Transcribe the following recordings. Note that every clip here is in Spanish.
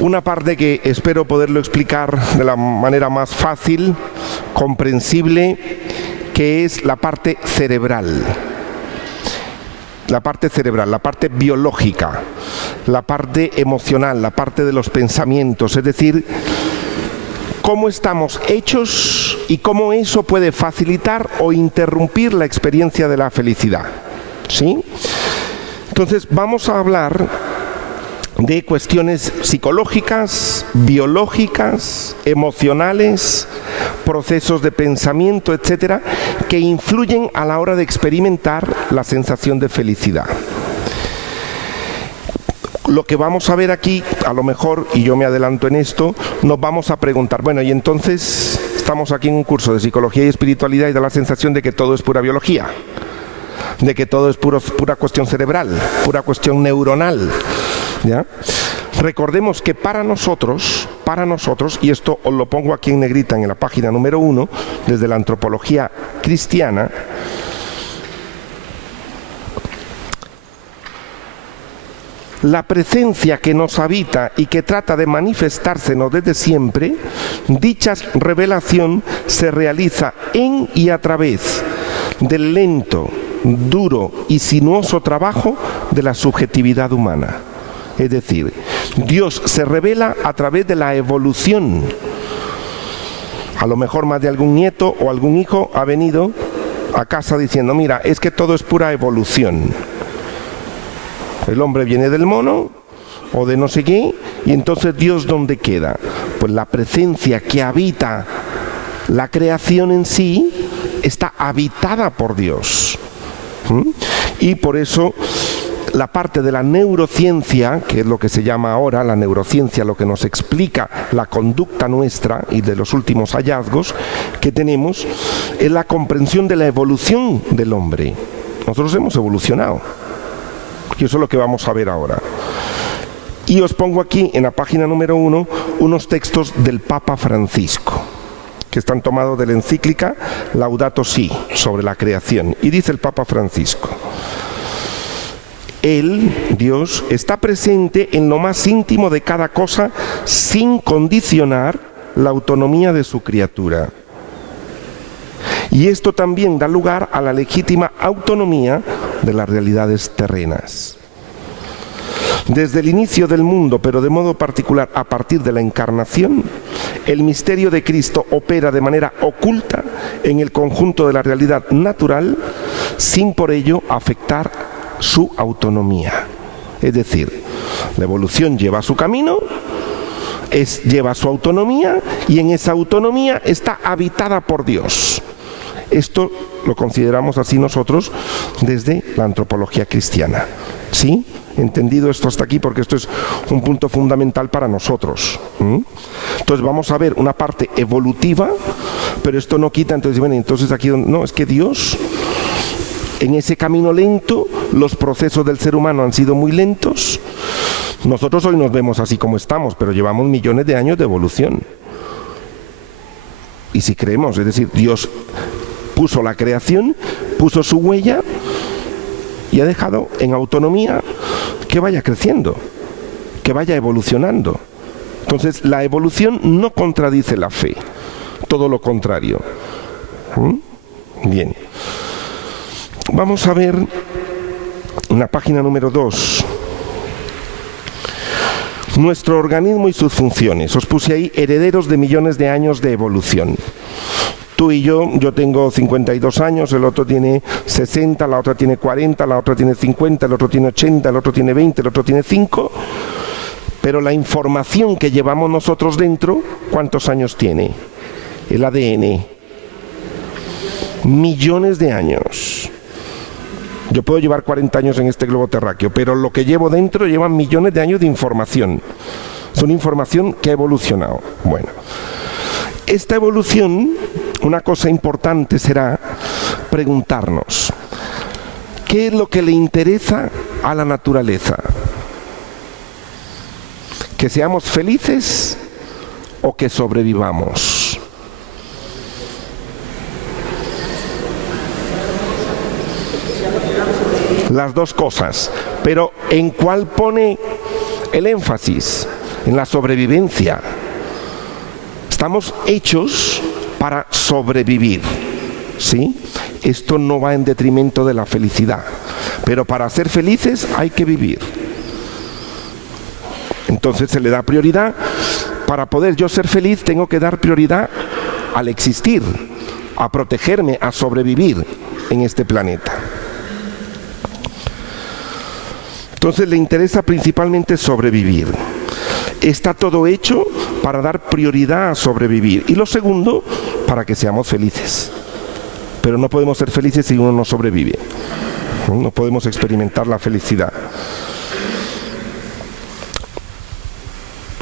una parte que espero poderlo explicar de la manera más fácil, comprensible, que es la parte cerebral. La parte cerebral, la parte biológica, la parte emocional, la parte de los pensamientos, es decir, cómo estamos hechos y cómo eso puede facilitar o interrumpir la experiencia de la felicidad. ¿Sí? Entonces vamos a hablar de cuestiones psicológicas, biológicas, emocionales, procesos de pensamiento, etcétera, que influyen a la hora de experimentar la sensación de felicidad. Lo que vamos a ver aquí, a lo mejor, y yo me adelanto en esto, nos vamos a preguntar, bueno, y entonces estamos aquí en un curso de psicología y espiritualidad y da la sensación de que todo es pura biología, de que todo es pura cuestión cerebral, pura cuestión neuronal, ¿ya? Recordemos que para nosotros, y esto os lo pongo aquí en negrita en la página número 1, desde la antropología cristiana, la presencia que nos habita y que trata de manifestársenos desde siempre, dicha revelación se realiza en y a través del lento, duro y sinuoso trabajo de la subjetividad humana. Es decir, Dios se revela a través de la evolución. A lo mejor más de algún nieto o algún hijo ha venido a casa diciendo, mira, es que todo es pura evolución. El hombre viene del mono o de no sé qué, y entonces Dios, ¿dónde queda? Pues la presencia que habita la creación en sí está habitada por Dios. Y por eso la parte de la neurociencia, que es lo que se llama ahora la neurociencia, lo que nos explica la conducta nuestra y de los últimos hallazgos que tenemos, es la comprensión de la evolución del hombre. Nosotros hemos evolucionado. Y eso es lo que vamos a ver ahora. Y os pongo aquí en la página número 1 unos textos del Papa Francisco, que están tomados de la encíclica Laudato Si, sobre la creación. Y dice el Papa Francisco: Él, Dios, está presente en lo más íntimo de cada cosa sin condicionar la autonomía de su criatura. Y esto también da lugar a la legítima autonomía de las realidades terrenas. Desde el inicio del mundo, pero de modo particular a partir de la encarnación, el misterio de Cristo opera de manera oculta en el conjunto de la realidad natural, sin por ello afectar su autonomía. Es decir, la evolución lleva su camino, lleva su autonomía, y en esa autonomía está habitada por Dios. Esto lo consideramos así nosotros desde la antropología cristiana. ¿Sí? Entendido esto hasta aquí, porque esto es un punto fundamental para nosotros. Entonces vamos a ver una parte evolutiva, pero esto no quita, entonces aquí no, es que Dios, en ese camino lento, los procesos del ser humano han sido muy lentos. Nosotros hoy nos vemos así como estamos, pero llevamos millones de años de evolución. Y si creemos, es decir, Dios puso la creación, puso su huella y ha dejado en autonomía que vaya creciendo, que vaya evolucionando. Entonces, la evolución no contradice la fe, todo lo contrario. Bien. Vamos a ver en la página número 2. Nuestro organismo y sus funciones. Os puse ahí herederos de millones de años de evolución. Tú y yo tengo 52 años, el otro tiene 60, la otra tiene 40, la otra tiene 50, el otro tiene 80, el otro tiene 20, el otro tiene 5. Pero la información que llevamos nosotros dentro, ¿cuántos años tiene? El ADN. Millones de años. Yo puedo llevar 40 años en este globo terráqueo, pero lo que llevo dentro lleva millones de años de información. Es una información que ha evolucionado. Bueno, esta evolución, una cosa importante será preguntarnos, ¿qué es lo que le interesa a la naturaleza? ¿Que seamos felices o que sobrevivamos? Las dos cosas, pero ¿en cuál pone el énfasis? en la sobrevivencia. Estamos hechos para sobrevivir, ¿sí? Esto no va en detrimento de la felicidad, pero para ser felices hay que vivir. Entonces se le da prioridad. Para poder yo ser feliz tengo que dar prioridad al existir, a protegerme, a sobrevivir en este planeta. Entonces le interesa principalmente sobrevivir. Está todo hecho para dar prioridad a sobrevivir. Y lo segundo, para que seamos felices. Pero no podemos ser felices si uno no sobrevive. No podemos experimentar la felicidad.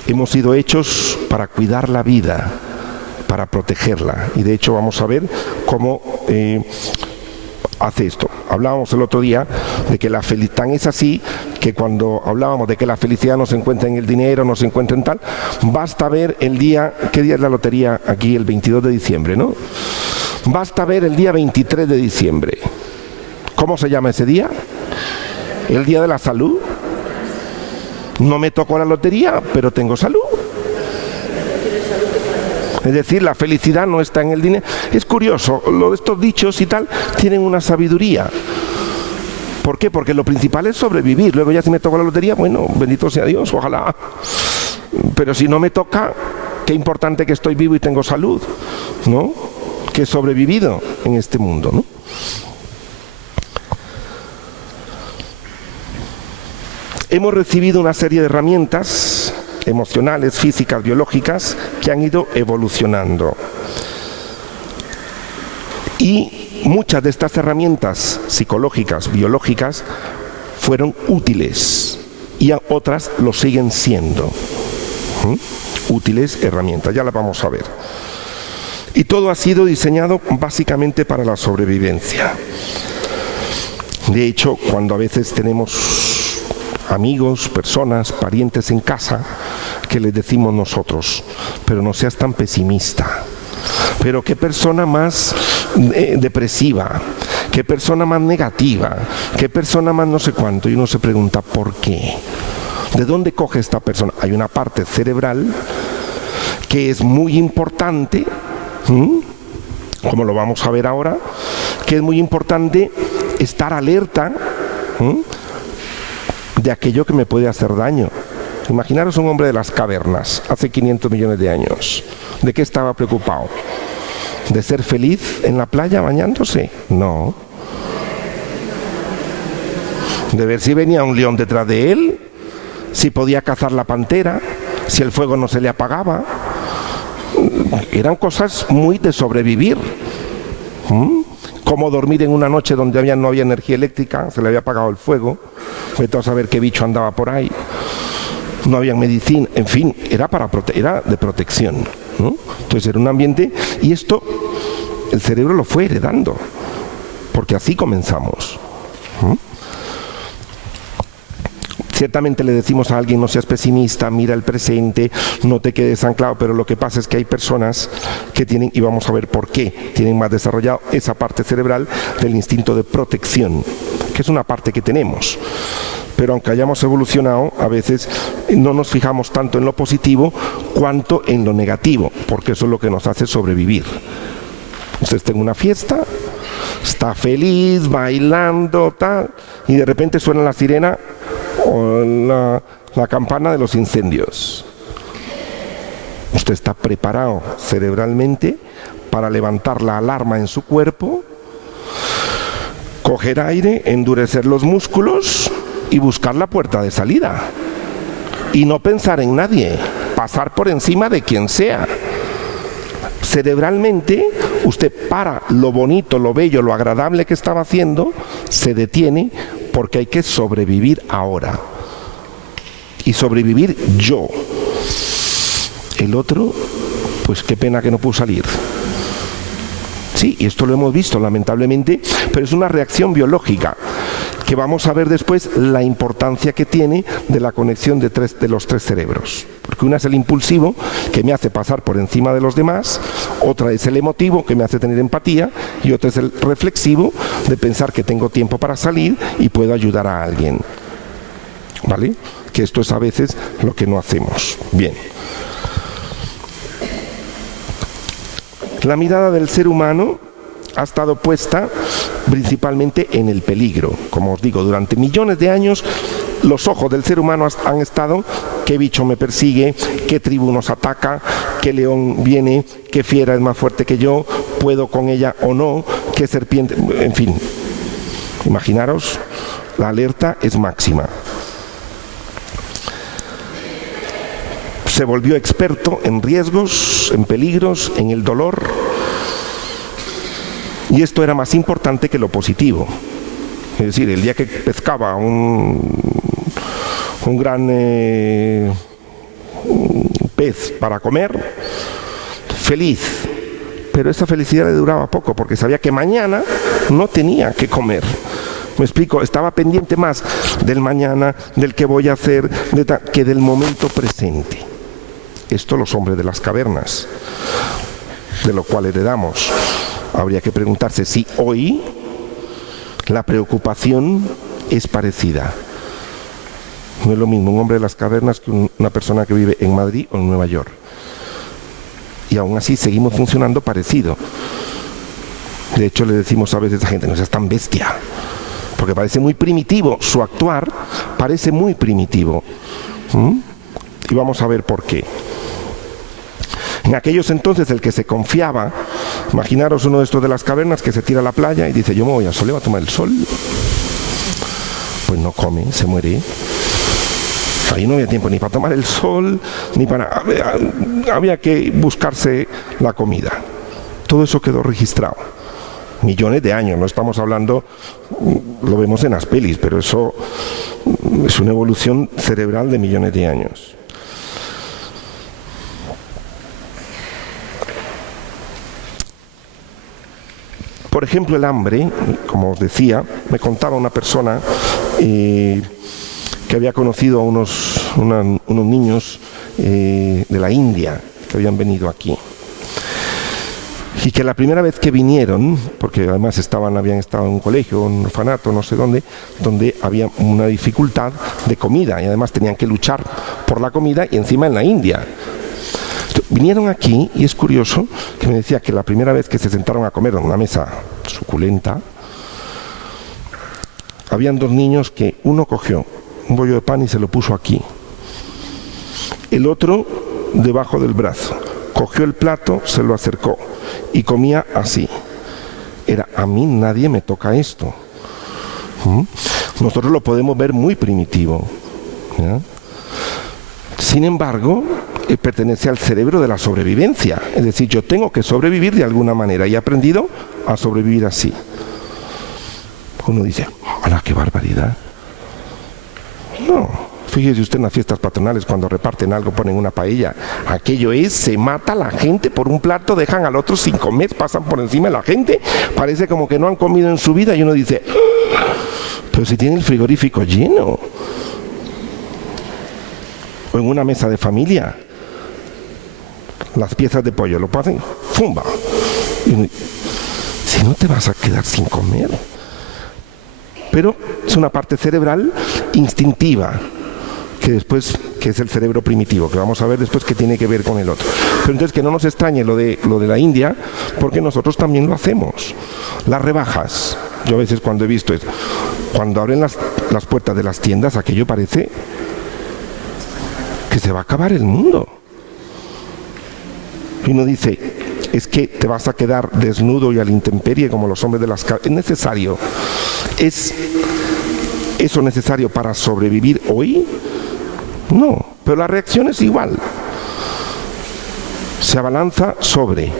Hemos sido hechos para cuidar la vida, para protegerla. Y de hecho vamos a ver cómo hace esto. Hablábamos el otro día de que la felicidad tan es así que cuando hablábamos de que la felicidad no se encuentra en el dinero, no se encuentra en tal, basta ver el día, ¿qué día es la lotería aquí? El 22 de diciembre, ¿no? Basta ver el día 23 de diciembre. ¿Cómo se llama ese día? El día de la salud. No me tocó la lotería, pero tengo salud. Es decir, la felicidad no está en el dinero. Es curioso, lo de estos dichos y tal tienen una sabiduría. ¿Por qué? Porque lo principal es sobrevivir. Luego ya si me tocó la lotería, bueno, bendito sea Dios, ojalá. Pero si no me toca, qué importante que estoy vivo y tengo salud, ¿no? Que he sobrevivido en este mundo, ¿no? Hemos recibido una serie de herramientas emocionales, físicas, biológicas, que han ido evolucionando. Y muchas de estas herramientas psicológicas, biológicas, fueron útiles y otras lo siguen siendo. Útiles herramientas, ya las vamos a ver. Y todo ha sido diseñado básicamente para la sobrevivencia. De hecho, cuando a veces tenemos amigos, personas, parientes en casa, que les decimos nosotros, pero no seas tan pesimista, pero qué persona más depresiva, qué persona más negativa, qué persona más no sé cuánto, y uno se pregunta ¿por qué? ¿De dónde coge esta persona? Hay una parte cerebral que es muy importante, como lo vamos a ver ahora, que es muy importante estar alerta de aquello que me puede hacer daño. Imaginaros un hombre de las cavernas, hace 500 millones de años. ¿De qué estaba preocupado? ¿De ser feliz en la playa bañándose? No. ¿De ver si venía un león detrás de él? ¿Si podía cazar la pantera? ¿Si el fuego no se le apagaba? Eran cosas muy de sobrevivir. Cómo dormir en una noche donde no había energía eléctrica, se le había apagado el fuego, vete a saber qué bicho andaba por ahí, no había medicina, en fin, era de protección, ¿no? Entonces era un ambiente, y esto el cerebro lo fue heredando, porque así comenzamos. Ciertamente le decimos a alguien no seas pesimista, mira el presente, no te quedes anclado, pero lo que pasa es que hay personas que tienen, y vamos a ver por qué, tienen más desarrollado esa parte cerebral del instinto de protección, que es una parte que tenemos. Pero aunque hayamos evolucionado, a veces no nos fijamos tanto en lo positivo cuanto en lo negativo, porque eso es lo que nos hace sobrevivir. Usted está en una fiesta, está feliz, bailando, tal, y de repente suena la sirena o la campana de los incendios. Usted está preparado cerebralmente para levantar la alarma en su cuerpo, coger aire, endurecer los músculos y buscar la puerta de salida. Y no pensar en nadie, pasar por encima de quien sea. Cerebralmente, usted para lo bonito, lo bello, lo agradable que estaba haciendo, se detiene porque hay que sobrevivir ahora. Y sobrevivir yo. El otro, pues qué pena que no pudo salir. Sí, y esto lo hemos visto lamentablemente, pero es una reacción biológica que vamos a ver después la importancia que tiene de la conexión de los tres cerebros. Porque una es el impulsivo, que me hace pasar por encima de los demás, otra es el emotivo, que me hace tener empatía, y otra es el reflexivo, de pensar que tengo tiempo para salir y puedo ayudar a alguien. ¿Vale? que esto es a veces lo que no hacemos. Bien. La mirada del ser humano ha estado puesta principalmente en el peligro. Como os digo, durante millones de años los ojos del ser humano han estado: qué bicho me persigue, qué tribu nos ataca, qué león viene, qué fiera es más fuerte que yo, puedo con ella o no, qué serpiente, en fin. Imaginaros, la alerta es máxima. Se volvió experto en riesgos, en peligros, en el dolor. Y esto era más importante que lo positivo. Es decir, el día que pescaba un gran pez para comer, feliz. Pero esa felicidad le duraba poco, porque sabía que mañana no tenía que comer. Me explico, estaba pendiente más del mañana, del que voy a hacer, que del momento presente. Esto los hombres de las cavernas, de lo cual heredamos. Habría que preguntarse si hoy la preocupación es parecida. No es lo mismo un hombre de las cavernas que una persona que vive en Madrid o en Nueva York. Y aún así seguimos funcionando parecido. De hecho, le decimos a veces a la gente: no seas tan bestia, porque parece muy primitivo. Su actuar parece muy primitivo. Y vamos a ver por qué. En aquellos entonces, el que se confiaba, imaginaros uno de estos de las cavernas que se tira a la playa y dice: yo me voy al sol, voy a tomar el sol. Pues no come, se muere. Ahí no había tiempo ni para tomar el sol, ni para... Había que buscarse la comida. Todo eso quedó registrado. Millones de años, no estamos hablando, lo vemos en las pelis, pero eso es una evolución cerebral de millones de años. Por ejemplo, el hambre, como os decía, me contaba una persona que había conocido a unos niños de la India que habían venido aquí. Y que la primera vez que vinieron, porque además habían estado en un colegio, un orfanato, no sé dónde, donde había una dificultad de comida y además tenían que luchar por la comida y encima en la India. Vinieron aquí y es curioso que me decía que la primera vez que se sentaron a comer en una mesa suculenta, habían dos niños que uno cogió un bollo de pan y se lo puso aquí, el otro debajo del brazo, cogió el plato, se lo acercó y comía así. Era: a mí nadie me toca esto. Nosotros lo podemos ver muy primitivo, ¿ya? Sin embargo, pertenece al cerebro de la sobrevivencia. Es decir, yo tengo que sobrevivir de alguna manera y he aprendido a sobrevivir así. Uno dice: ¡hala, qué barbaridad! No, fíjese usted en las fiestas patronales cuando reparten algo, ponen una paella. Aquello se mata a la gente por un plato, dejan al otro sin comer, pasan por encima de la gente. Parece como que no han comido en su vida y uno dice: pero si tiene el frigorífico lleno. O en una mesa de familia, las piezas de pollo lo pasan, ¡fumba! Y si no te vas a quedar sin comer. Pero es una parte cerebral instintiva, que es el cerebro primitivo, que vamos a ver después que tiene que ver con el otro. Pero entonces que no nos extrañe lo de la India, porque nosotros también lo hacemos. Las rebajas, yo a veces cuando he visto eso, cuando abren las puertas de las tiendas, aquello parece que se va a acabar el mundo. Y uno dice: es que te vas a quedar desnudo y a la intemperie como los hombres de las calles. ¿Es necesario? ¿Es eso necesario para sobrevivir hoy? No, pero la reacción es igual. Se abalanza sobre.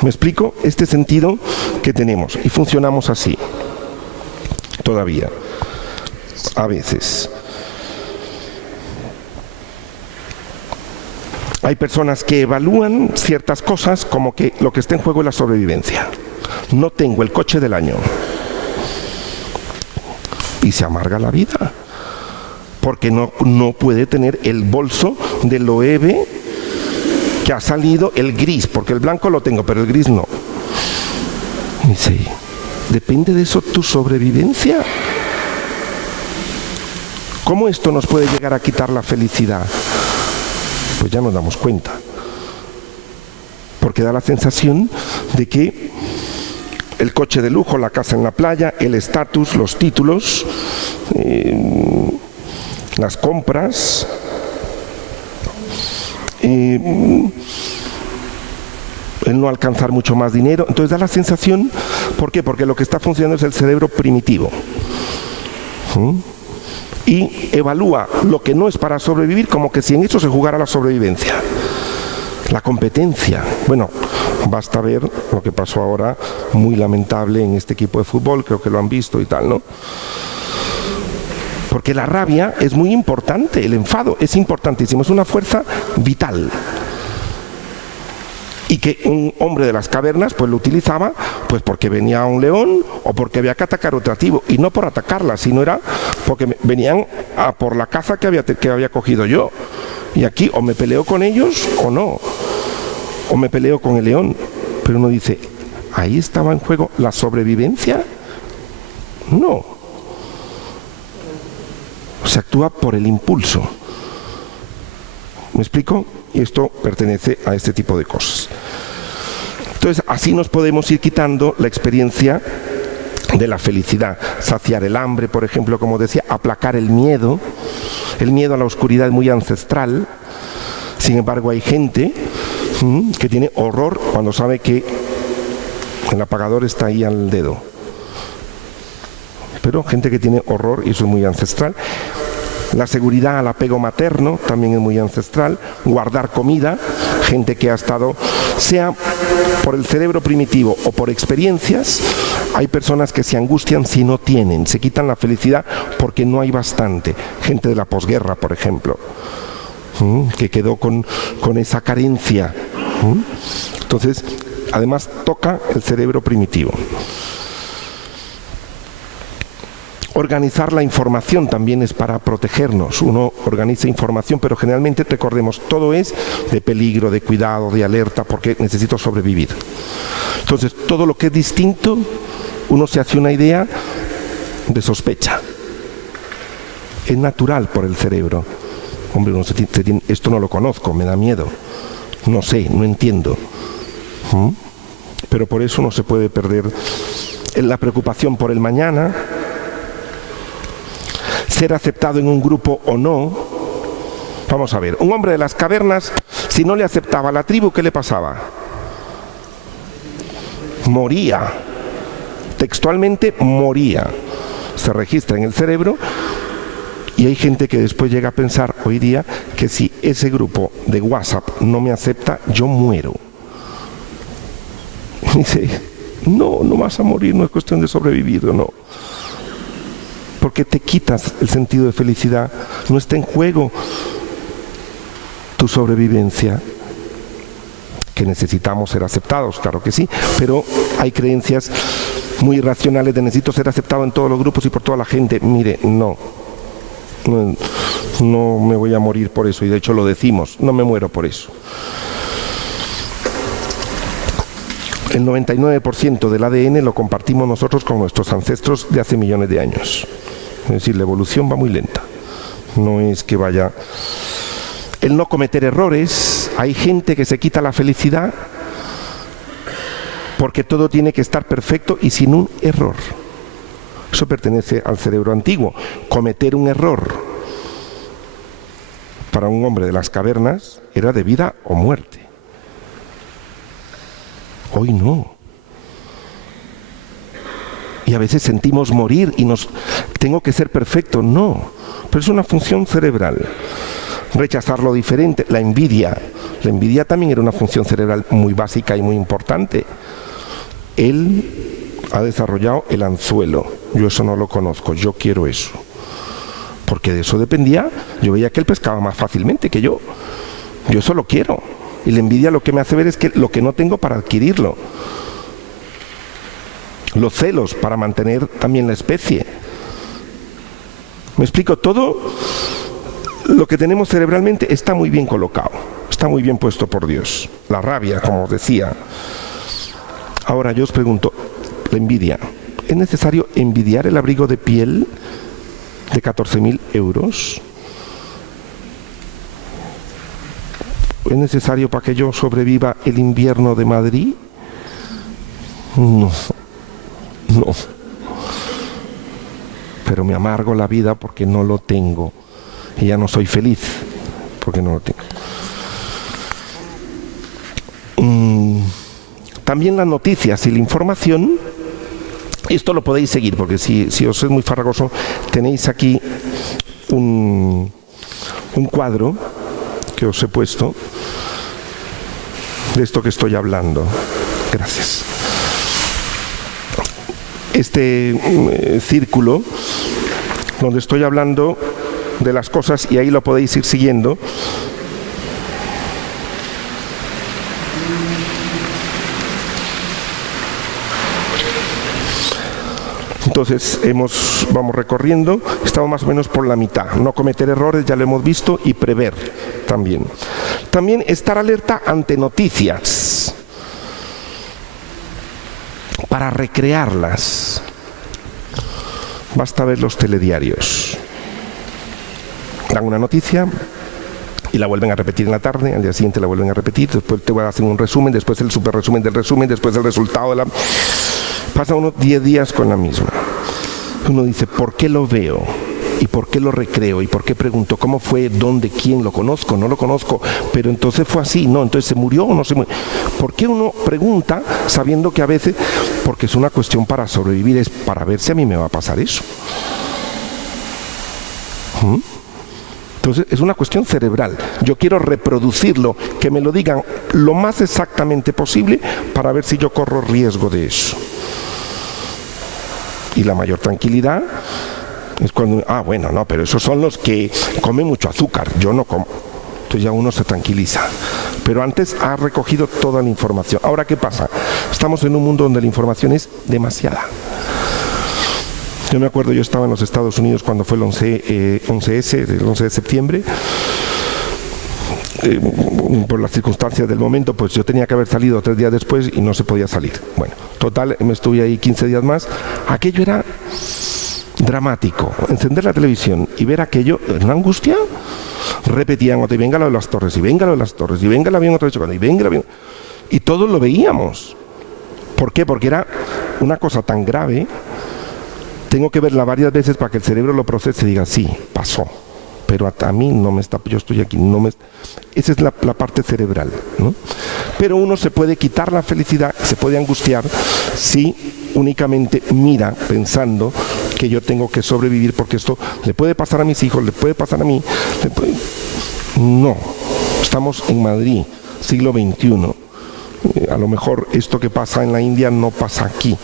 ¿Me explico? Este sentido que tenemos. Y funcionamos así. Todavía. A veces. Hay personas que evalúan ciertas cosas como que lo que está en juego es la sobrevivencia. No tengo el coche del año. Y se amarga la vida. Porque no puede tener el bolso de Loewe que ha salido, el gris, porque el blanco lo tengo, pero el gris no. Y dice: ¿depende de eso tu sobrevivencia? ¿Cómo esto nos puede llegar a quitar la felicidad? Pues ya nos damos cuenta. Porque da la sensación de que el coche de lujo, la casa en la playa, el estatus, los títulos, las compras, el no alcanzar mucho más dinero. Entonces da la sensación, ¿por qué? Porque lo que está funcionando es el cerebro primitivo. Y evalúa lo que no es para sobrevivir como que si en eso se jugara la sobrevivencia. La competencia. Bueno, basta ver lo que pasó ahora, muy lamentable en este equipo de fútbol, creo que lo han visto y tal, ¿no? Porque la rabia es muy importante, el enfado es importantísimo, es una fuerza vital. Y que un hombre de las cavernas pues lo utilizaba pues porque venía un león o porque había que atacar otro tribu, y no por atacarla, sino era porque venían a por la caza que había cogido yo. Y aquí o me peleo con ellos o no, o me peleo con el león. Pero uno dice, ¿ahí estaba en juego la sobrevivencia? No. Se actúa por el impulso. ¿Me explico? Y esto pertenece a este tipo de cosas. Entonces, así nos podemos ir quitando la experiencia de la felicidad. Saciar el hambre, por ejemplo, como decía, aplacar el miedo. El miedo a la oscuridad es muy ancestral. Sin embargo, hay gente que tiene horror cuando sabe que el apagador está ahí al dedo. Pero gente que tiene horror, y eso es muy ancestral. La seguridad al apego materno también es muy ancestral. Guardar comida, gente que ha estado, sea por el cerebro primitivo o por experiencias, hay personas que se angustian si no tienen, se quitan la felicidad porque no hay bastante. Gente de la posguerra, por ejemplo, que quedó con esa carencia. Entonces, además toca el cerebro primitivo. Organizar la información también es para protegernos. Uno organiza información, pero generalmente, recordemos, todo es de peligro, de cuidado, de alerta, porque necesito sobrevivir. Entonces, todo lo que es distinto, uno se hace una idea de sospecha. Es natural por el cerebro. Hombre, esto no lo conozco, me da miedo. No sé, no entiendo. Pero por eso no se puede perder la preocupación por el mañana. Ser aceptado en un grupo o no. Vamos a ver, un hombre de las cavernas, si no le aceptaba a la tribu, ¿qué le pasaba? Moría. Textualmente moría. Se registra en el cerebro, y hay gente que después llega a pensar hoy día que si ese grupo de WhatsApp no me acepta, yo muero. Y dice, no vas a morir, no es cuestión de sobrevivir o no. Porque te quitas el sentido de felicidad, no está en juego tu sobrevivencia. Que necesitamos ser aceptados, claro que sí, pero hay creencias muy irracionales de necesito ser aceptado en todos los grupos y por toda la gente. Mire, no me voy a morir por eso, y de hecho lo decimos, no me muero por eso. El 99% del ADN lo compartimos nosotros con nuestros ancestros de hace millones de años. Es decir, la evolución va muy lenta. No es que vaya... El no cometer errores. Hay gente que se quita la felicidad porque todo tiene que estar perfecto y sin un error. Eso pertenece al cerebro antiguo. Cometer un error para un hombre de las cavernas era de vida o muerte. Hoy no. Y a veces sentimos morir y tengo que ser perfecto. No, pero es una función cerebral. Rechazar lo diferente, la envidia. La envidia también era una función cerebral muy básica y muy importante. Él ha desarrollado el anzuelo. Yo eso no lo conozco, yo quiero eso. Porque de eso dependía, yo veía que él pescaba más fácilmente que yo. Yo eso lo quiero. Y la envidia lo que me hace ver es que lo que no tengo para adquirirlo. Los celos para mantener también la especie. ¿Me explico? Todo lo que tenemos cerebralmente está muy bien colocado, está muy bien puesto por Dios. La rabia, como os decía. Ahora yo os pregunto, la envidia, ¿es necesario envidiar el abrigo de piel de 14.000 euros. ¿Es necesario para que yo sobreviva el invierno de Madrid? No, no. Pero me amargo la vida porque no lo tengo. Y ya no soy feliz porque no lo tengo. También las noticias y la información, esto lo podéis seguir, porque si os es muy farragoso, tenéis aquí un cuadro que os he puesto de esto que estoy hablando. Gracias. Este círculo donde estoy hablando de las cosas, y ahí lo podéis ir siguiendo. Entonces vamos recorriendo, estamos más o menos por la mitad. No cometer errores, ya lo hemos visto, y prever también. También estar alerta ante noticias para recrearlas. Basta ver los telediarios. Dan una noticia y la vuelven a repetir en la tarde, al día siguiente la vuelven a repetir, después te voy a hacer un resumen, después el super resumen del resumen, después el resultado de la... Pasa unos 10 días con la misma. Uno dice, ¿por qué lo veo? ¿Y por qué lo recreo? ¿Y por qué pregunto? ¿Cómo fue? ¿Dónde? ¿Quién? ¿Lo conozco? ¿No lo conozco? Pero entonces fue así. No, entonces ¿se murió o no se murió? ¿Por qué uno pregunta sabiendo que a veces, porque es una cuestión para sobrevivir, es para ver si a mí me va a pasar eso? Entonces es una cuestión cerebral. Yo quiero reproducirlo, que me lo digan lo más exactamente posible para ver si yo corro riesgo de eso. Y la mayor tranquilidad es cuando, bueno, no, pero esos son los que comen mucho azúcar, yo no como. Entonces ya uno se tranquiliza. Pero antes ha recogido toda la información. Ahora, ¿qué pasa? Estamos en un mundo donde la información es demasiada. Yo me acuerdo, yo estaba en los Estados Unidos cuando fue el 11S, el 11 de septiembre. Por las circunstancias del momento, pues yo tenía que haber salido 3 días después y no se podía salir. Bueno, total, me estuve ahí 15 días más. Aquello era dramático. Encender la televisión y ver aquello, era una angustia. Repetían, y venga lo de las torres, y venga lo de las torres, y venga el avión otra vez chocando, y venga el avión. Y todos lo veíamos. ¿Por qué? Porque era una cosa tan grave. Tengo que verla varias veces para que el cerebro lo procese y diga, sí, pasó. Pero a mí no me está, yo estoy aquí, no me... Esa es la parte cerebral, ¿no? Pero uno se puede quitar la felicidad, se puede angustiar si únicamente mira pensando que yo tengo que sobrevivir porque esto le puede pasar a mis hijos, le puede pasar a mí. No, estamos en Madrid, siglo XXI. A lo mejor esto que pasa en la India no pasa aquí.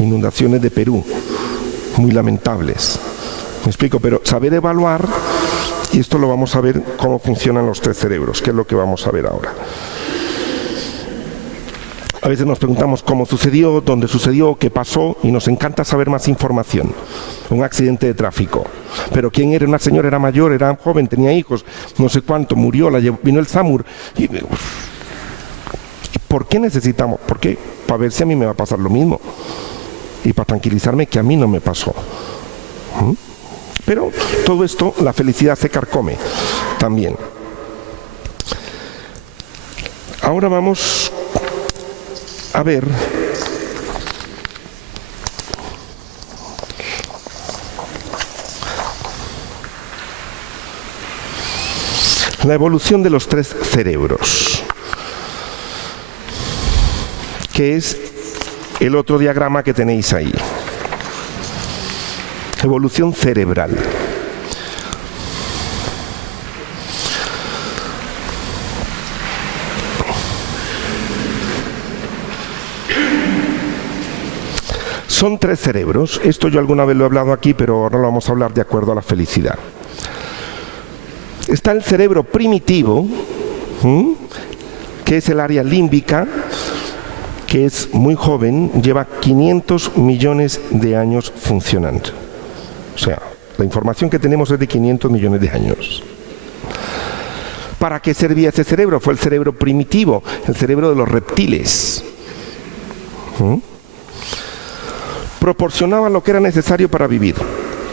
Inundaciones de Perú, muy lamentables. Me explico, pero saber evaluar, y esto lo vamos a ver cómo funcionan los 3 cerebros, que es lo que vamos a ver ahora. A veces nos preguntamos cómo sucedió, dónde sucedió, qué pasó, y nos encanta saber más información. Un accidente de tráfico. Pero quién era, una señora, era mayor, era joven, tenía hijos, no sé cuánto, murió, vino el SAMUR. ¿Por qué necesitamos? ¿Por qué? Para ver si a mí me va a pasar lo mismo. Y para tranquilizarme que a mí no me pasó. Pero todo esto, la felicidad se carcome también. Ahora vamos a ver la evolución de los 3 cerebros, que es el otro diagrama que tenéis ahí. Evolución cerebral. Son 3 cerebros. Esto yo alguna vez lo he hablado aquí, pero ahora lo vamos a hablar de acuerdo a la felicidad. Está el cerebro primitivo, que es el área límbica, que es muy joven, lleva 500 millones de años funcionando. O sea, la información que tenemos es de 500 millones de años. ¿Para qué servía ese cerebro? Fue el cerebro primitivo, el cerebro de los reptiles. Proporcionaba lo que era necesario para vivir.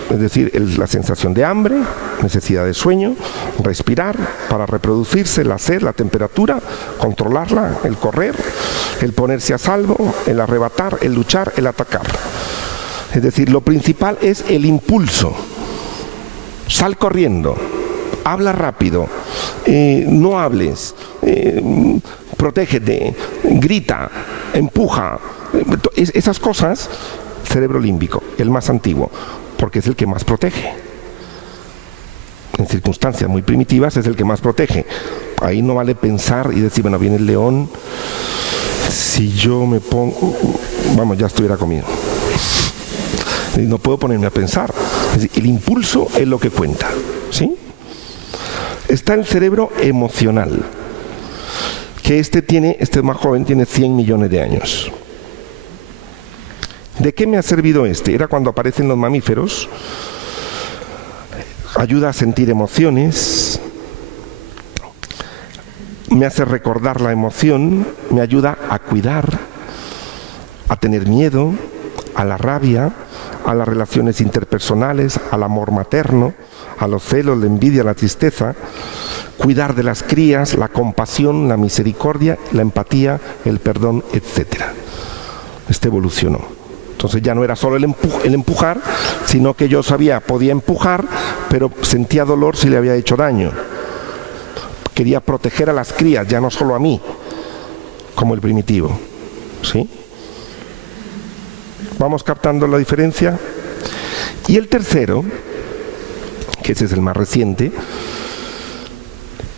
es decir, la sensación de hambre, necesidad de sueño, respirar para reproducirse, la sed, la temperatura, controlarla, el correr, el ponerse a salvo, el arrebatar, el luchar, el atacar. Es decir, lo principal es el impulso. Sal corriendo, habla rápido, no hables, protégete, grita, empuja. Esas cosas, cerebro límbico, el más antiguo, porque es el que más protege. En circunstancias muy primitivas es el que más protege. Ahí no vale pensar y decir, bueno, viene el león, si yo me pongo, vamos, ya estuviera comido. No puedo ponerme a pensar. Es decir, el impulso es lo que cuenta, ¿sí? Está el cerebro emocional, que este es más joven, tiene 100 millones de años. ¿De qué me ha servido este? Era cuando aparecen los mamíferos. Ayuda a sentir emociones, me hace recordar la emoción, me ayuda a cuidar, a tener miedo, a la rabia, a las relaciones interpersonales, al amor materno, a los celos, la envidia, la tristeza, cuidar de las crías, la compasión, la misericordia, la empatía, el perdón, etc. Este evolucionó. Entonces ya no era solo el empujar, sino que yo podía empujar, pero sentía dolor si le había hecho daño. Quería proteger a las crías, ya no solo a mí, como el primitivo. ¿Sí? ¿Vamos captando la diferencia? Y el tercero, que ese es el más reciente,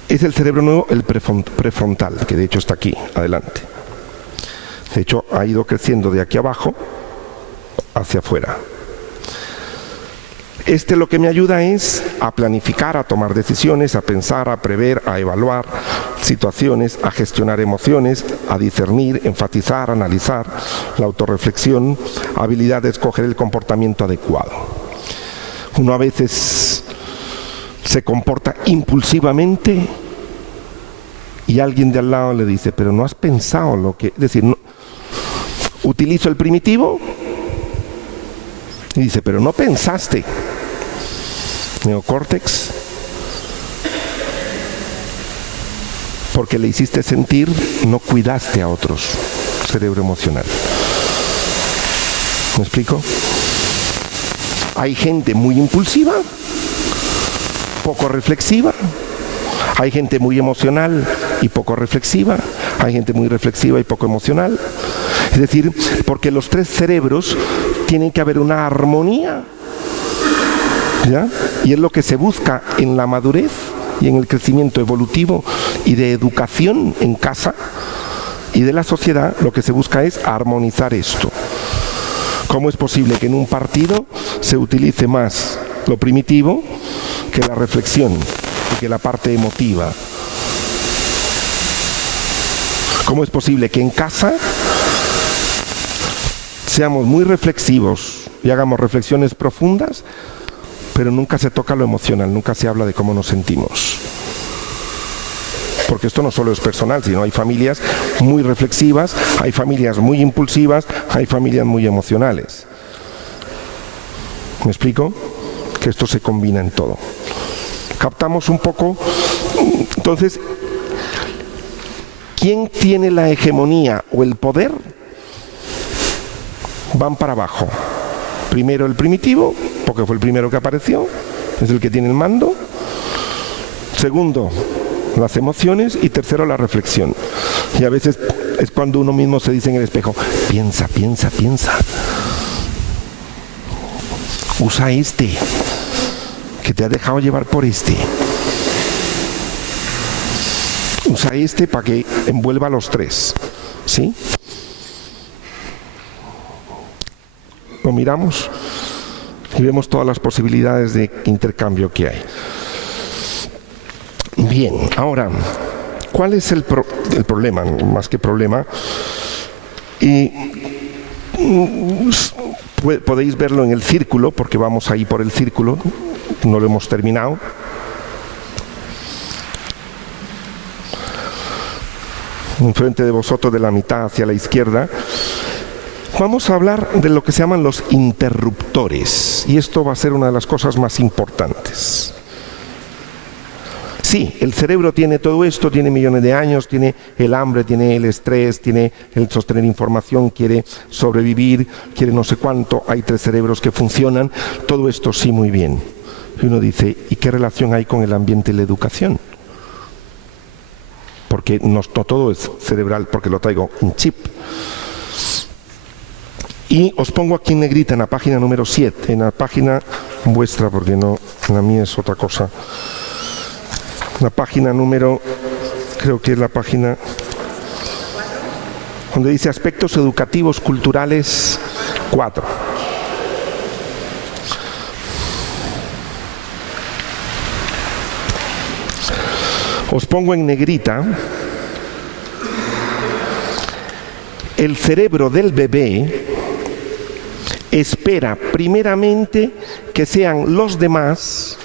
es el cerebro nuevo, el prefrontal, que de hecho está aquí, adelante. De hecho, ha ido creciendo de aquí abajo hacia afuera. Este lo que me ayuda es a planificar, a tomar decisiones, a pensar, a prever, a evaluar situaciones, a gestionar emociones, a discernir, enfatizar, analizar, la autorreflexión, habilidad de escoger el comportamiento adecuado. Uno a veces se comporta impulsivamente y alguien de al lado le dice, pero no has pensado lo que... Es decir, no, utilizo el primitivo y dice, pero no pensaste. Neocórtex, porque le hiciste sentir, no cuidaste a otros. Cerebro emocional. ¿Me explico? Hay gente muy impulsiva, poco reflexiva. Hay gente muy emocional y poco reflexiva. Hay gente muy reflexiva y poco emocional. Es decir, porque los tres cerebros tienen que haber una armonía. ¿Ya? Y es lo que se busca en la madurez y en el crecimiento evolutivo y de educación en casa y de la sociedad. Lo que se busca es armonizar esto. ¿Cómo es posible que en un partido se utilice más lo primitivo que la reflexión y que la parte emotiva? ¿Cómo es posible que en casa seamos muy reflexivos y hagamos reflexiones profundas, pero nunca se toca lo emocional, nunca se habla de cómo nos sentimos? Porque esto no solo es personal, sino hay familias muy reflexivas, hay familias muy impulsivas, hay familias muy emocionales. ¿Me explico? Que esto se combina en todo. Captamos un poco. Entonces, ¿quién tiene la hegemonía o el poder? Van para abajo. Primero el primitivo, porque fue el primero que apareció, es el que tiene el mando. Segundo, las emociones. Y tercero, la reflexión. Y a veces es cuando uno mismo se dice en el espejo, piensa, piensa, piensa. Usa este, que te ha dejado llevar por este. Usa este para que envuelva a los tres. ¿Sí? Lo miramos y vemos todas las posibilidades de intercambio que hay. Bien, ahora, ¿cuál es el problema? Más que problema, y podéis verlo en el círculo, porque vamos ahí por el círculo, no lo hemos terminado. Enfrente de vosotros, de la mitad hacia la izquierda, Vamos a hablar de lo que se llaman los interruptores, y esto va a ser una de las cosas más importantes. Sí, el cerebro tiene todo esto, tiene millones de años, tiene el hambre, tiene el estrés, tiene el sostener información, quiere sobrevivir, quiere no sé cuánto, hay 3 cerebros que funcionan, todo esto sí, muy bien. Y uno dice, ¿y qué relación hay con el ambiente y la educación? Porque no todo es cerebral, porque lo traigo un chip. Y os pongo aquí en negrita en la página número 7, en la página vuestra, porque no, la mía es otra cosa. La página número, creo que es la página donde dice aspectos educativos culturales 4. Os pongo en negrita el cerebro del bebé espera primeramente que sean los demás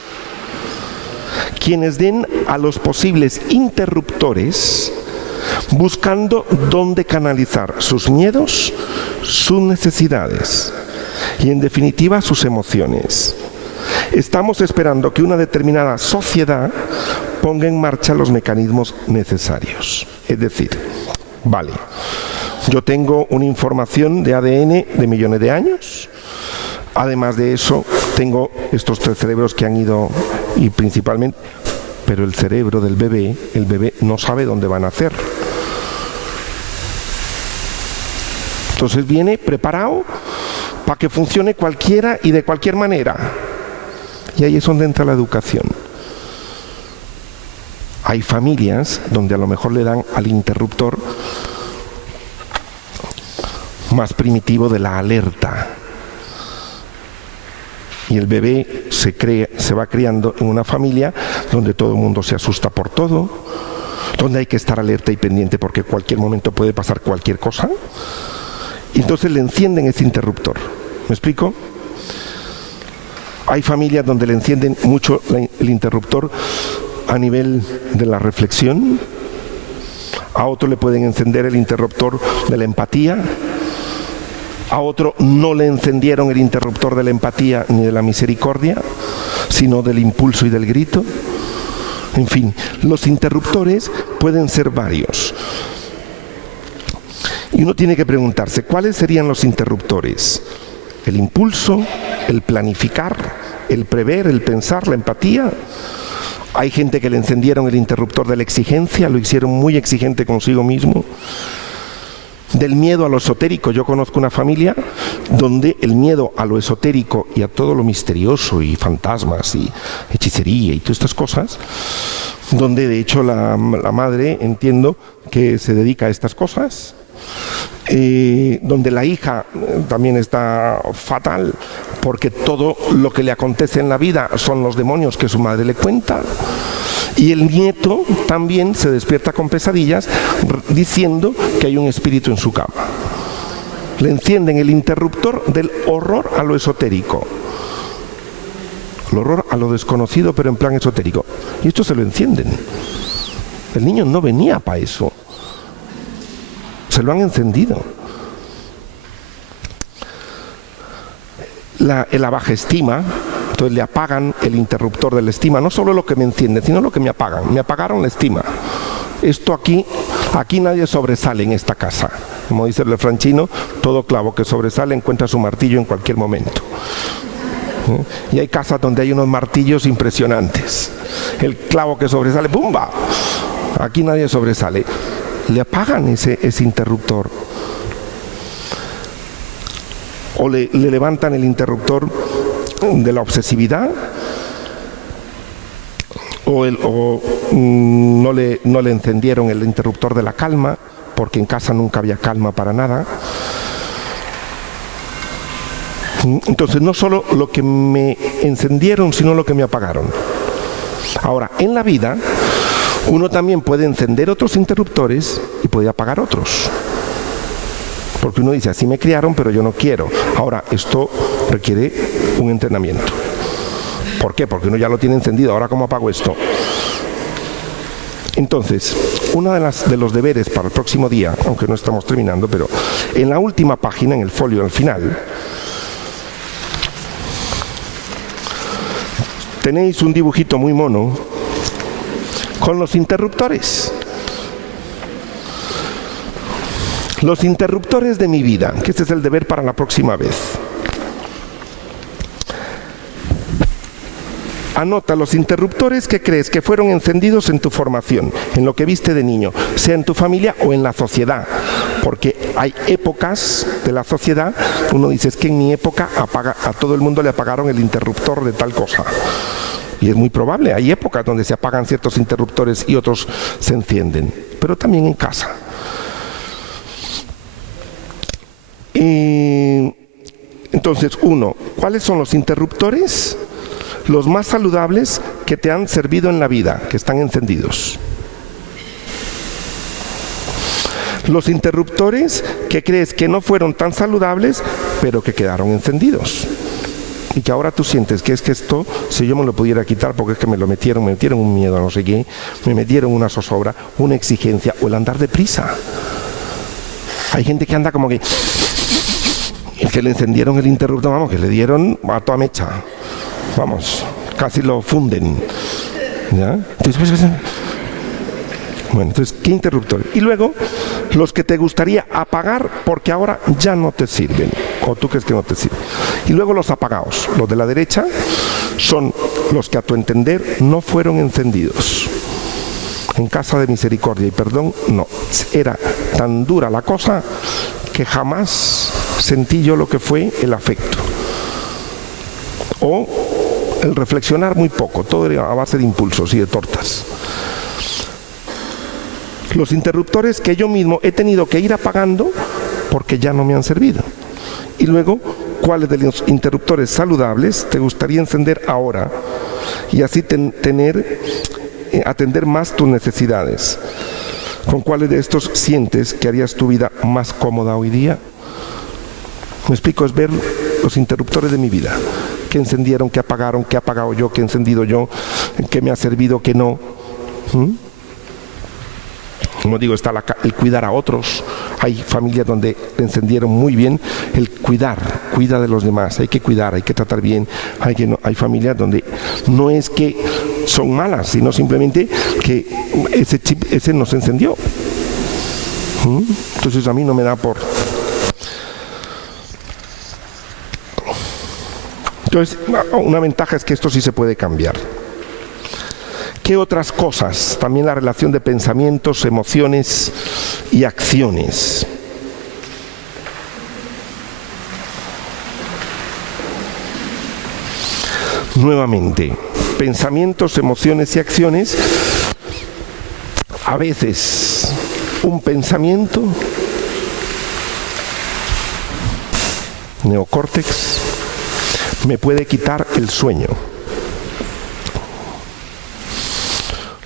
quienes den a los posibles interruptores buscando dónde canalizar sus miedos, sus necesidades y en definitiva sus emociones. Estamos esperando que una determinada sociedad ponga en marcha los mecanismos necesarios. Es decir, vale, yo tengo una información de ADN de millones de años. Además de eso, tengo estos 3 cerebros que han ido, y principalmente, pero el cerebro del bebé, el bebé no sabe dónde va a nacer. Entonces viene preparado para que funcione cualquiera y de cualquier manera. Y ahí es donde entra la educación. Hay familias donde a lo mejor le dan al interruptor más primitivo de la alerta. Y el bebé se va criando en una familia donde todo el mundo se asusta por todo, donde hay que estar alerta y pendiente porque en cualquier momento puede pasar cualquier cosa. Y entonces le encienden ese interruptor. ¿Me explico? Hay familias donde le encienden mucho el interruptor a nivel de la reflexión. A otro le pueden encender el interruptor de la empatía. A otro no le encendieron el interruptor de la empatía ni de la misericordia, sino del impulso y del grito. En fin, los interruptores pueden ser varios. Y uno tiene que preguntarse, ¿cuáles serían los interruptores? El impulso, el planificar, el prever, el pensar, la empatía. Hay gente que le encendieron el interruptor de la exigencia, lo hicieron muy exigente consigo mismo. Del miedo a lo esotérico. Yo conozco una familia donde el miedo a lo esotérico y a todo lo misterioso y fantasmas y hechicería y todas estas cosas, donde de hecho la madre, entiendo, que se dedica a estas cosas, donde la hija también está fatal porque todo lo que le acontece en la vida son los demonios que su madre le cuenta. Y el nieto también se despierta con pesadillas diciendo que hay un espíritu en su cama. Le encienden el interruptor del horror a lo esotérico. El horror a lo desconocido, pero en plan esotérico. Y esto se lo encienden. El niño no venía para eso. Se lo han encendido. La baja estima. Entonces le apagan el interruptor de la estima, no solo lo que me enciende, sino lo que me apagan. Me apagaron la estima. Esto aquí nadie sobresale en esta casa. Como dice el refranchino, todo clavo que sobresale encuentra su martillo en cualquier momento. Y hay casas donde hay unos martillos impresionantes. El clavo que sobresale, ¡pumba! Aquí nadie sobresale. Le apagan ese interruptor. O le levantan el interruptor de la obsesividad, o no le encendieron el interruptor de la calma, porque en casa nunca había calma para nada. Entonces no solo lo que me encendieron, sino lo que me apagaron. Ahora, en la vida uno también puede encender otros interruptores y puede apagar otros. Porque uno dice, así me criaron, pero yo no quiero. Ahora, esto requiere un entrenamiento. ¿Por qué? Porque uno ya lo tiene encendido. Ahora, ¿cómo apago esto? Entonces, uno de los deberes para el próximo día, aunque no estamos terminando, pero en la última página, en el folio al final, tenéis un dibujito muy mono con los interruptores. Los interruptores de mi vida, que este es el deber para la próxima vez. Anota los interruptores que crees que fueron encendidos en tu formación, en lo que viste de niño, sea en tu familia o en la sociedad. Porque hay épocas de la sociedad, uno dice, es que en mi época a todo el mundo le apagaron el interruptor de tal cosa. Y es muy probable, hay épocas donde se apagan ciertos interruptores y otros se encienden, pero también en casa. Entonces, uno, ¿cuáles son los interruptores? Los más saludables que te han servido en la vida, que están encendidos. Los interruptores que crees que no fueron tan saludables, pero que quedaron encendidos. Y que ahora tú sientes que es que esto, si yo me lo pudiera quitar, porque es que me metieron un miedo a no sé qué, me metieron una zozobra, una exigencia, o el andar deprisa. Hay gente que anda como que... El que le encendieron el interruptor, vamos, que le dieron a toda mecha. Vamos, casi lo funden. ¿Ya? Entonces, ¿qué interruptor? Y luego, los que te gustaría apagar porque ahora ya no te sirven, o tú crees que no te sirven. Y luego los apagados, los de la derecha, son los que a tu entender no fueron encendidos. En casa de misericordia y perdón, no. Era tan dura la cosa que jamás sentí yo lo que fue el afecto. O el reflexionar muy poco, todo era a base de impulsos y de tortas. Los interruptores que yo mismo he tenido que ir apagando porque ya no me han servido. Y luego, ¿cuáles de los interruptores saludables te gustaría encender ahora? Y así atender más tus necesidades. ¿Con cuáles de estos sientes que harías tu vida más cómoda hoy día? Me explico, es ver los interruptores de mi vida. ¿Qué encendieron, qué apagaron, qué he apagado yo, qué he encendido yo, qué me ha servido, qué no? Como digo, está el cuidar a otros. Hay familias donde encendieron muy bien el cuida de los demás. Hay que cuidar, hay que tratar bien. Hay familias donde no es que son malas, sino simplemente que ese chip no se encendió. Entonces a mí no me da por... Entonces, una ventaja es que esto sí se puede cambiar. ¿Qué otras cosas? También la relación de pensamientos, emociones y acciones. Nuevamente, pensamientos, emociones y acciones. A veces un pensamiento, neocórtex, me puede quitar el sueño.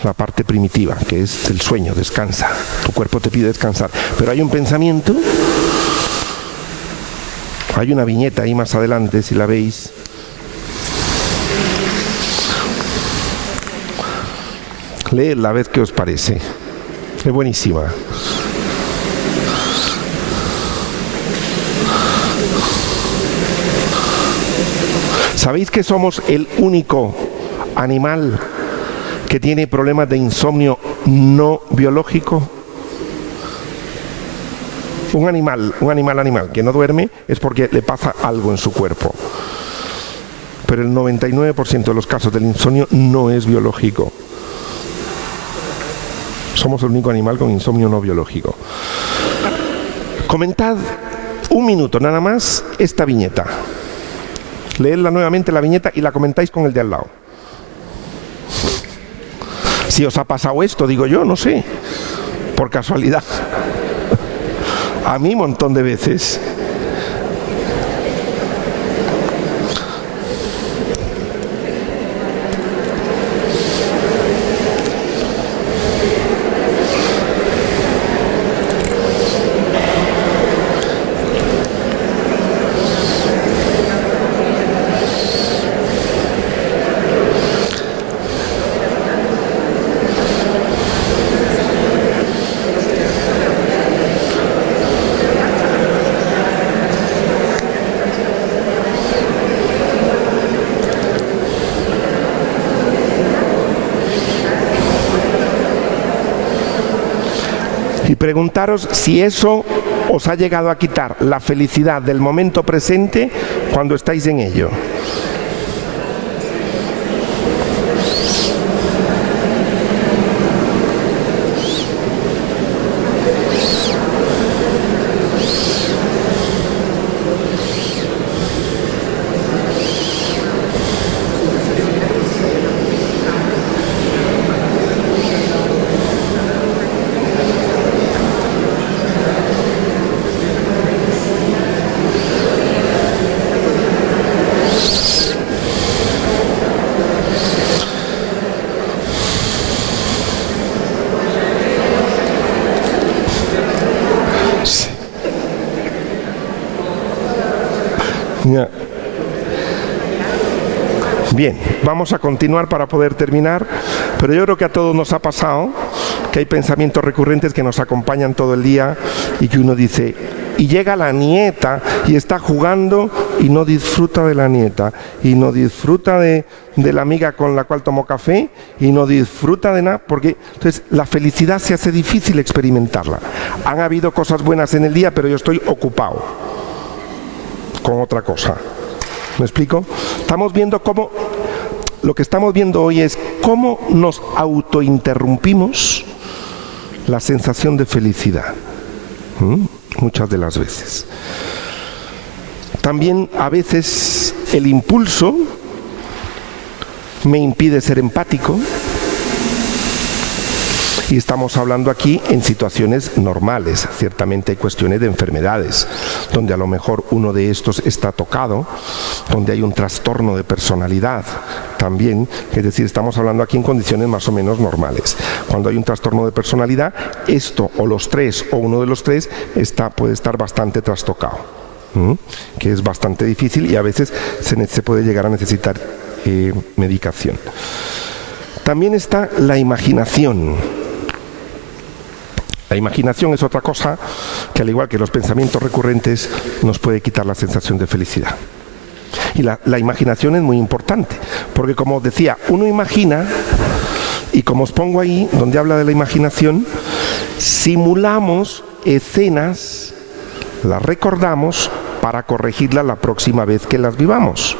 La parte primitiva, que es el sueño, descansa. Tu cuerpo te pide descansar. Pero hay un pensamiento, hay una viñeta ahí más adelante, si la veis. Leedla, a ver qué os parece. Es buenísima. ¿Sabéis que somos el único animal que tiene problemas de insomnio no biológico? Un animal que no duerme es porque le pasa algo en su cuerpo. Pero el 99% de los casos del insomnio no es biológico. Somos el único animal con insomnio no biológico. Comentad un minuto nada más esta viñeta. Leedla nuevamente la viñeta y la comentáis con el de al lado. Si os ha pasado esto, digo yo, no sé, por casualidad. A mí un montón de veces. Y preguntaros si eso os ha llegado a quitar la felicidad del momento presente cuando estáis en ello. Bien, vamos a continuar para poder terminar, pero yo creo que a todos nos ha pasado que hay pensamientos recurrentes que nos acompañan todo el día y que uno dice, y llega la nieta y está jugando y no disfruta de la nieta, y no disfruta de la amiga con la cual tomó café, y no disfruta de nada, porque entonces la felicidad se hace difícil experimentarla. Han habido cosas buenas en el día, pero yo estoy ocupado con otra cosa. ¿Me explico? Estamos viendo cómo, lo que estamos viendo hoy es cómo nos autointerrumpimos la sensación de felicidad. Muchas de las veces. También a veces el impulso me impide ser empático. Y estamos hablando aquí en situaciones normales. Ciertamente hay cuestiones de enfermedades, donde a lo mejor uno de estos está tocado, donde hay un trastorno de personalidad también. Es decir, estamos hablando aquí en condiciones más o menos normales. Cuando hay un trastorno de personalidad, esto o los tres o uno de los tres puede estar bastante trastocado, que es bastante difícil y a veces se puede llegar a necesitar medicación. También está la imaginación. La imaginación es otra cosa que, al igual que los pensamientos recurrentes, nos puede quitar la sensación de felicidad. Y la imaginación es muy importante, porque como os decía, uno imagina, y como os pongo ahí, donde habla de la imaginación, simulamos escenas, las recordamos para corregirlas la próxima vez que las vivamos.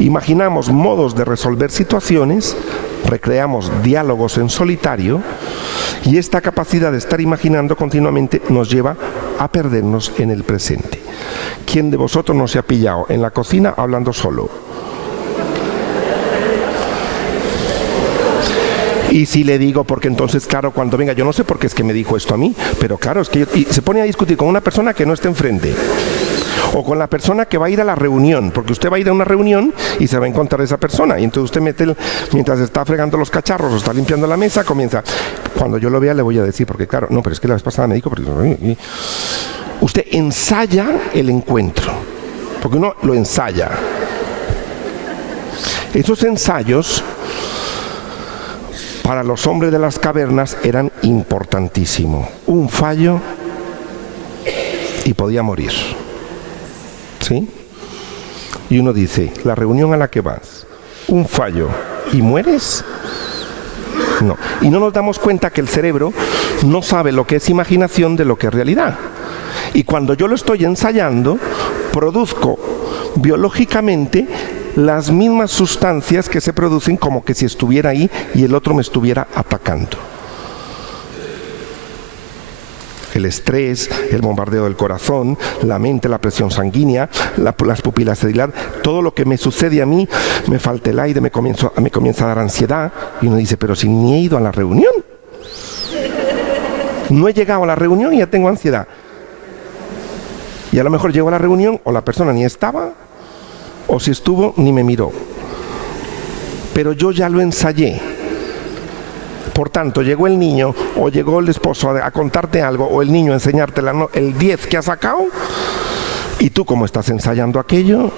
Imaginamos modos de resolver situaciones, recreamos diálogos en solitario, y esta capacidad de estar imaginando continuamente nos lleva a perdernos en el presente. ¿Quién de vosotros no se ha pillado en la cocina hablando solo? Y si le digo, porque entonces, claro, cuando venga, yo no sé por qué es que me dijo esto a mí, pero claro, es que y se pone a discutir con una persona que no está enfrente. O con la persona que va a ir a la reunión, porque usted va a ir a una reunión y se va a encontrar esa persona. Y entonces usted mete, mientras está fregando los cacharros o está limpiando la mesa, comienza. Cuando yo lo vea le voy a decir, porque claro, no, pero es que la vez pasada me dijo, porque usted ensaya el encuentro, porque uno lo ensaya. Esos ensayos para los hombres de las cavernas eran importantísimos. Un fallo y podía morir. ¿Sí? Y uno dice, la reunión a la que vas, un fallo y mueres. No. Y no nos damos cuenta que el cerebro no sabe lo que es imaginación de lo que es realidad. Y cuando yo lo estoy ensayando, produzco biológicamente las mismas sustancias que se producen como que si estuviera ahí y el otro me estuviera atacando. El estrés, el bombardeo del corazón, la mente, la presión sanguínea, las pupilas se dilatan, todo lo que me sucede a mí, me falta el aire, me comienza a dar ansiedad, y uno dice, pero si ni he ido a la reunión, no he llegado a la reunión y ya tengo ansiedad. Y a lo mejor llego a la reunión, o la persona ni estaba, o si estuvo, ni me miró. Pero yo ya lo ensayé. Por tanto, llegó el niño o llegó el esposo a contarte algo, o el niño a enseñarte el 10 que ha sacado, y tú, como estás ensayando aquello,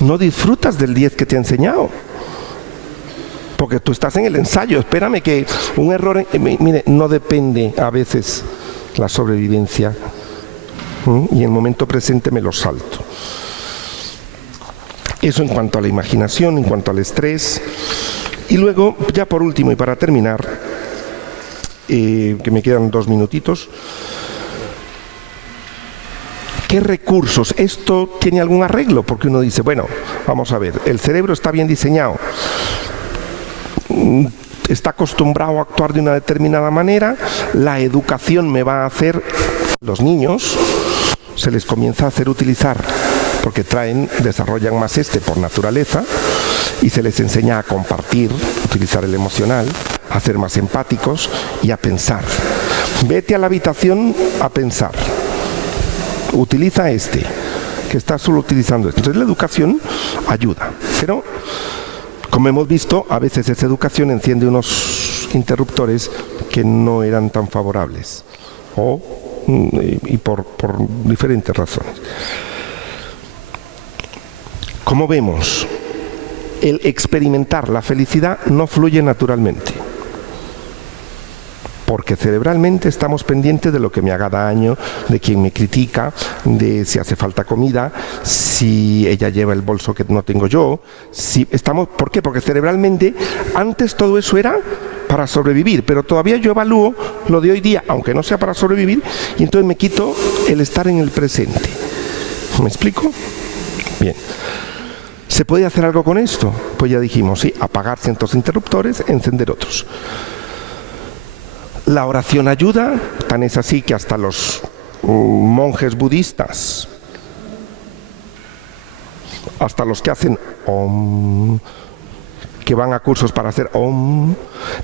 no disfrutas del 10 que te ha enseñado, porque tú estás en el ensayo. Espérame que un error, mire, no depende a veces la sobrevivencia, y en el momento presente me lo salto. Eso en cuanto a la imaginación, en cuanto al estrés. Y luego, ya por último y para terminar, que me quedan 2 minutitos. ¿Qué recursos? ¿Esto tiene algún arreglo? Porque uno dice, bueno, vamos a ver, el cerebro está bien diseñado, está acostumbrado a actuar de una determinada manera, la educación me va a hacer, los niños se les comienza a hacer utilizar, porque desarrollan más por naturaleza, y se les enseña a compartir, utilizar el emocional, a ser más empáticos y a pensar. Vete a la habitación a pensar. Utiliza que está solo utilizando esto. Entonces la educación ayuda, pero como hemos visto, a veces esa educación enciende unos interruptores que no eran tan favorables, y por diferentes razones. Como vemos, el experimentar la felicidad no fluye naturalmente, porque cerebralmente estamos pendientes de lo que me haga daño, de quién me critica, de si hace falta comida, si ella lleva el bolso que no tengo yo. ¿Por qué? Porque cerebralmente antes todo eso era para sobrevivir, pero todavía yo evalúo lo de hoy día, aunque no sea para sobrevivir, y entonces me quito el estar en el presente. ¿Me explico? Bien. ¿Se puede hacer algo con esto? Pues ya dijimos, sí, apagar ciertos interruptores, encender otros. La oración ayuda, tan es así que hasta los monjes budistas, hasta los que hacen Om, que van a cursos para hacer Om,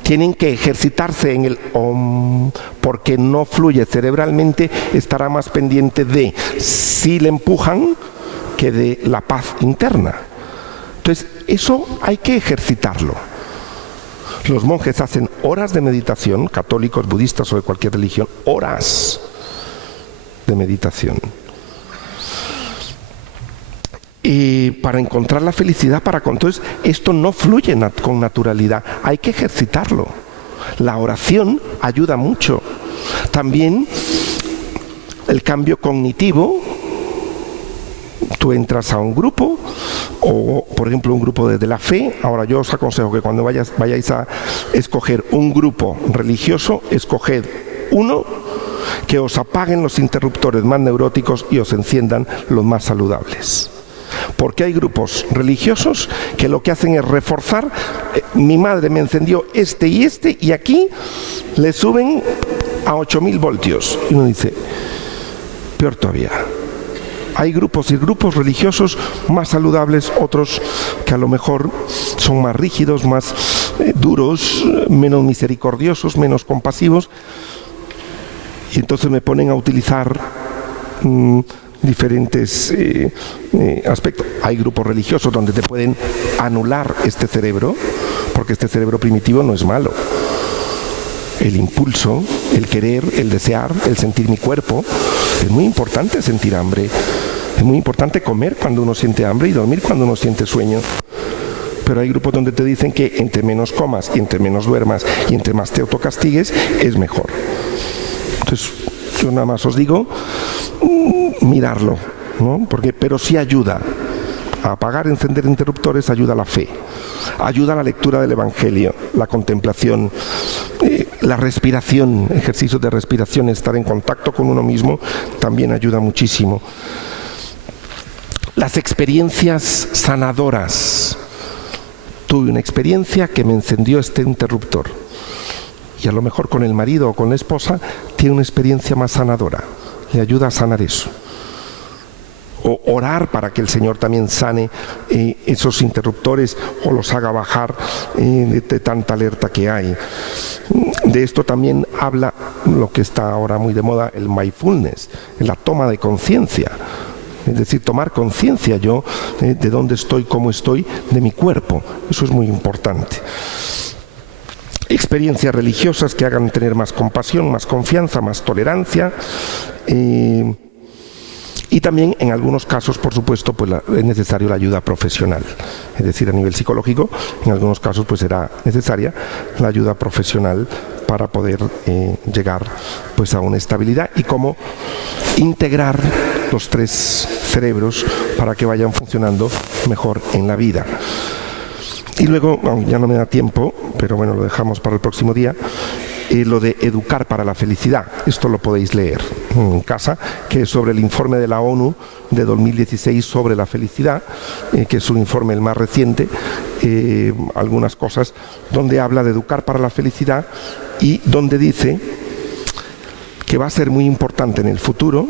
tienen que ejercitarse en el Om, porque no fluye cerebralmente, estará más pendiente de si le empujan que de la paz interna. Entonces, eso hay que ejercitarlo. Los monjes hacen horas de meditación, católicos, budistas o de cualquier religión, horas de meditación. Y para encontrar la felicidad, entonces esto no fluye con naturalidad, hay que ejercitarlo. La oración ayuda mucho. También el cambio cognitivo. Tú entras a un grupo, o por ejemplo un grupo de la fe. Ahora yo os aconsejo que cuando vayáis a escoger un grupo religioso, escoged uno que os apaguen los interruptores más neuróticos y os enciendan los más saludables. Porque hay grupos religiosos que lo que hacen es reforzar, mi madre me encendió y aquí le suben a 8000 voltios. Y uno dice, peor todavía. Hay grupos y grupos religiosos más saludables, otros que a lo mejor son más rígidos, más duros, menos misericordiosos, menos compasivos. Y entonces me ponen a utilizar diferentes aspectos. Hay grupos religiosos donde te pueden anular este cerebro, porque este cerebro primitivo no es malo. El impulso, el querer, el desear, el sentir mi cuerpo. Es muy importante sentir hambre. Es muy importante comer cuando uno siente hambre y dormir cuando uno siente sueño. Pero hay grupos donde te dicen que entre menos comas y entre menos duermas y entre más te autocastigues, es mejor. Entonces, yo nada más os digo, mirarlo, ¿no? Pero sí ayuda. A apagar, encender interruptores ayuda la fe. Ayuda la lectura del Evangelio, la contemplación, la respiración, ejercicios de respiración, estar en contacto con uno mismo, también ayuda muchísimo. Las experiencias sanadoras. Tuve una experiencia que me encendió este interruptor. Y a lo mejor con el marido o con la esposa tiene una experiencia más sanadora. Le ayuda a sanar eso. O orar para que el Señor también sane esos interruptores o los haga bajar de tanta alerta que hay. De esto también habla lo que está ahora muy de moda, el mindfulness, la toma de conciencia. Es decir, tomar conciencia yo de dónde estoy, cómo estoy, de mi cuerpo. Eso es muy importante. Experiencias religiosas que hagan tener más compasión, más confianza, más tolerancia. Y también en algunos casos, por supuesto, pues es necesario la ayuda profesional. Es decir, a nivel psicológico, en algunos casos pues será necesaria la ayuda profesional para poder llegar pues a una estabilidad y cómo integrar los 3 cerebros para que vayan funcionando mejor en la vida. Y luego, ya no me da tiempo, pero bueno, lo dejamos para el próximo día, lo de educar para la felicidad. Esto lo podéis leer en casa, que es sobre el informe de la ONU de 2016 sobre la felicidad, que es un informe el más reciente, algunas cosas donde habla de educar para la felicidad y donde dice que va a ser muy importante en el futuro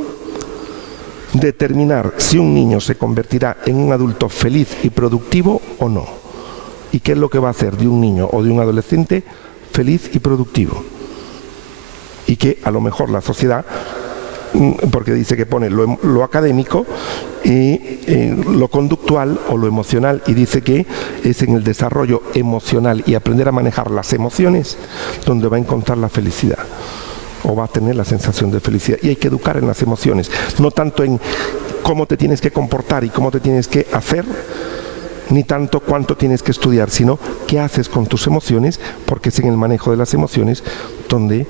determinar si un niño se convertirá en un adulto feliz y productivo o no. ¿Y qué es lo que va a hacer de un niño o de un adolescente feliz y productivo? Y que a lo mejor la sociedad, porque dice que pone lo académico y lo conductual o lo emocional, y dice que es en el desarrollo emocional y aprender a manejar las emociones donde va a encontrar la felicidad, o va a tener la sensación de felicidad. Y hay que educar en las emociones, no tanto en cómo te tienes que comportar y cómo te tienes que hacer, ni tanto cuánto tienes que estudiar, sino qué haces con tus emociones, porque es en el manejo de las emociones donde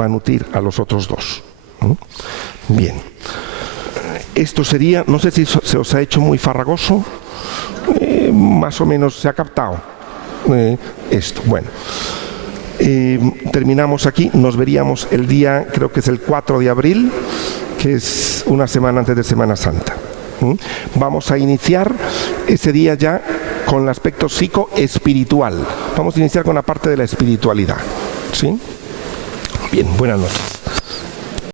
va a nutrir a los otros dos. Bien, esto sería, no sé si se os ha hecho muy farragoso, más o menos se ha captado esto. Bueno, terminamos aquí, nos veríamos el día, creo que es el 4 de abril, que es una semana antes de Semana Santa. Vamos a iniciar ese día ya con el aspecto psicoespiritual. Vamos a iniciar con la parte de la espiritualidad. ¿Sí? Bien, buenas noches.